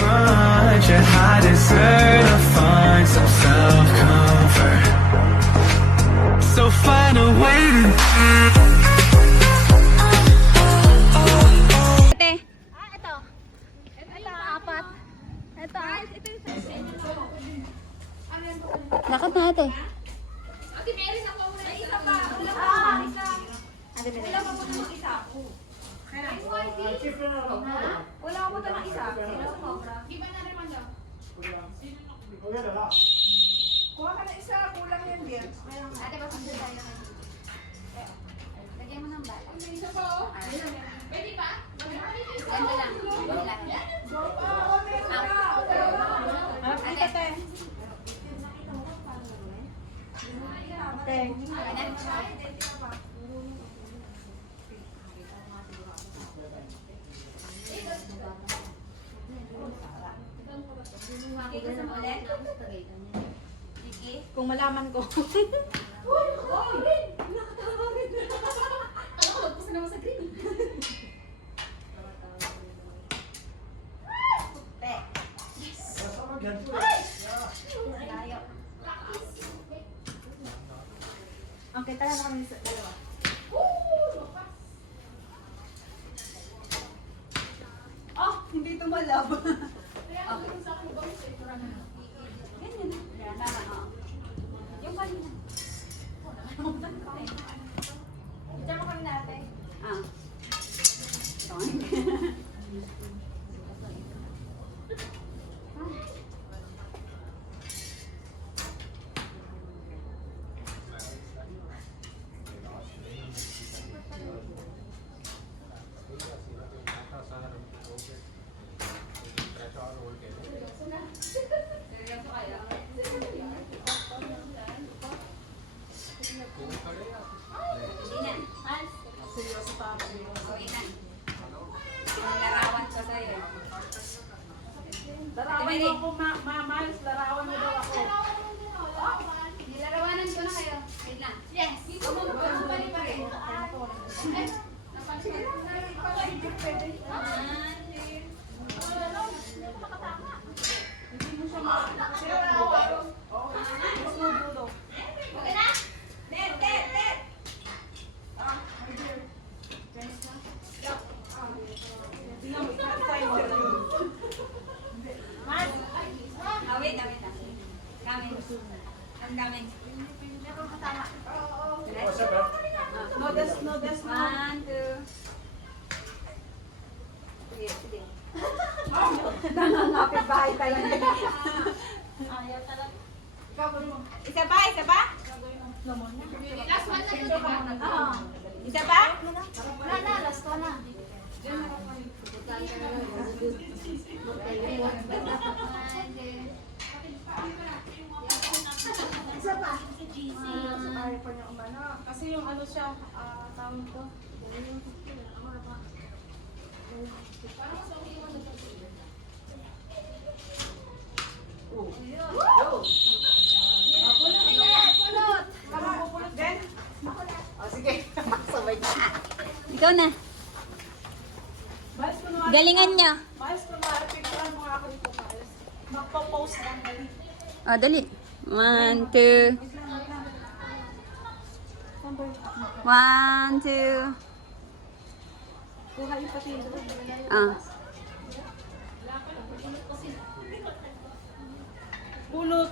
much, and I deserve to find some self-comfort. So find a way to lakad na ate. Ate, meron ako muna isa pa. Wala pa. Wala pa po ng isa. Wala ako po ng isa. Sino sumobra? Iba na naman daw. Kuha ka na isa. Kulang yan, Gert. Ate, pasando tayo. Lagyan mo ng bala. Isa pa, oh. Pwede ba? Ganda lang. Ate. Kung malaman ko. Okay, tara na kami sa dalawa. Oh, hindi tumalab. Yung kanina. Diyan mo kami natin. Ah. Larawan mo ako, Miles. Larawan mo daw ako. Nilarawanan ko na kayo. Wait lang. Yes. Pumali pa rin. Hindi mo siya makakasira. Okay na? Net. Wait. Coming. Meron kasama. No desk. 1, 2. Sige. Nangangapit bahay talaga. Ayaw talaga. Isa pa? Last one na yun. Isa pa? Wala na, last one na. Isa pa. Ayaw pa niya umano. Kasi yung ano siya, tawag ko. Pulot. Tama ko pulot din? O sige, sabay na. Ikaw na. Miles, kunwari. Galingan niya. Miles, kunwari. Picturean mo nga ako dito, Miles. Magpo-post lang dali. O, dali. 1, 2. 1, 2. Kuha yung pati yung pulot.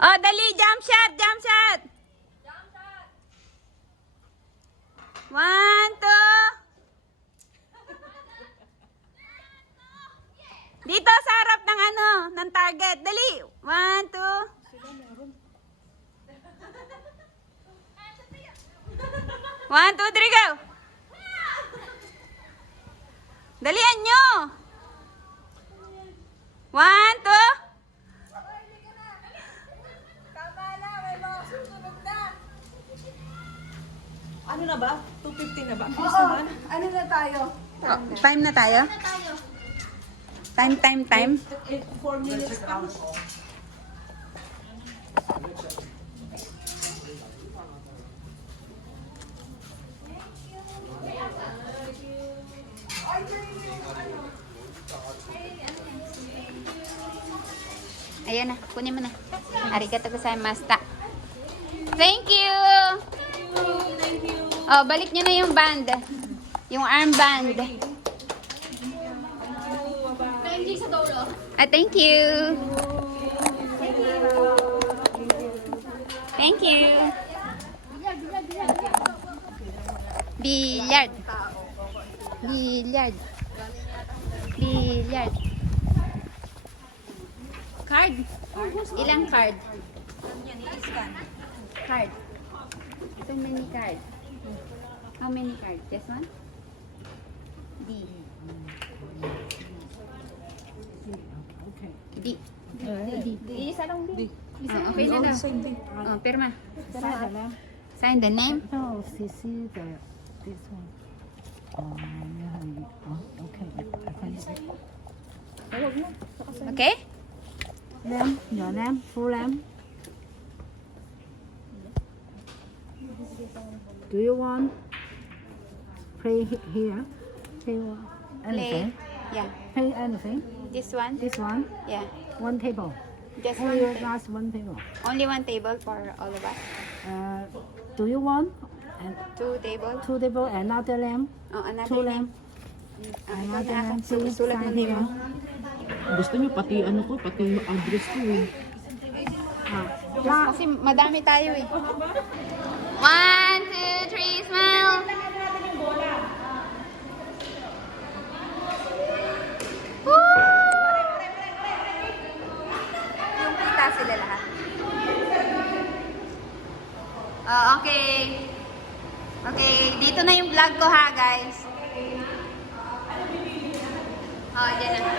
Oh, dali, jump shot. 1, 2. Dito sa harap ng target. Dali. 1, 2. 1, 2, 3, go. Dalian nyo. 1, 2. Ano na ba? 2:50 na ba? Bilis Oo, naman. ano na tayo? Oh, time na tayo? Time. 4 minutes pa. Ayan na, kunin mo na. Arigato gozaimashita. Thank you! Oh, balik nyo na yung band. Yung armband. KMG sa dulo. Ah, thank you. Thank you. Billiard. Billiard. Billiard. Card. Ilang card? Card. So many card. How many cards? Just one? D. D. Isa lang din. Okay na daw. Oh, pirma. Sign the name. No, CC this one. Okay. Okay? Name, your name, full name. Do you want play here? Play anything? Yeah. Play anything? This one? This one? Yeah. One table. Just Only one. last one table. Only one table for all of us. Do you want and Two table. two table another lamp? Oh, another Two name. lamp. Another Another lamp. name. Sulat mo Sign name here. mo. Gusto niyo pati ano ko, pati yung address ko eh. Kasi madami tayo eh. 1, 2, 3, smile! Woo! Yung kita sila lahat. Oh, okay. Okay, dito na yung vlog ko ha, guys. Oh, dyan na.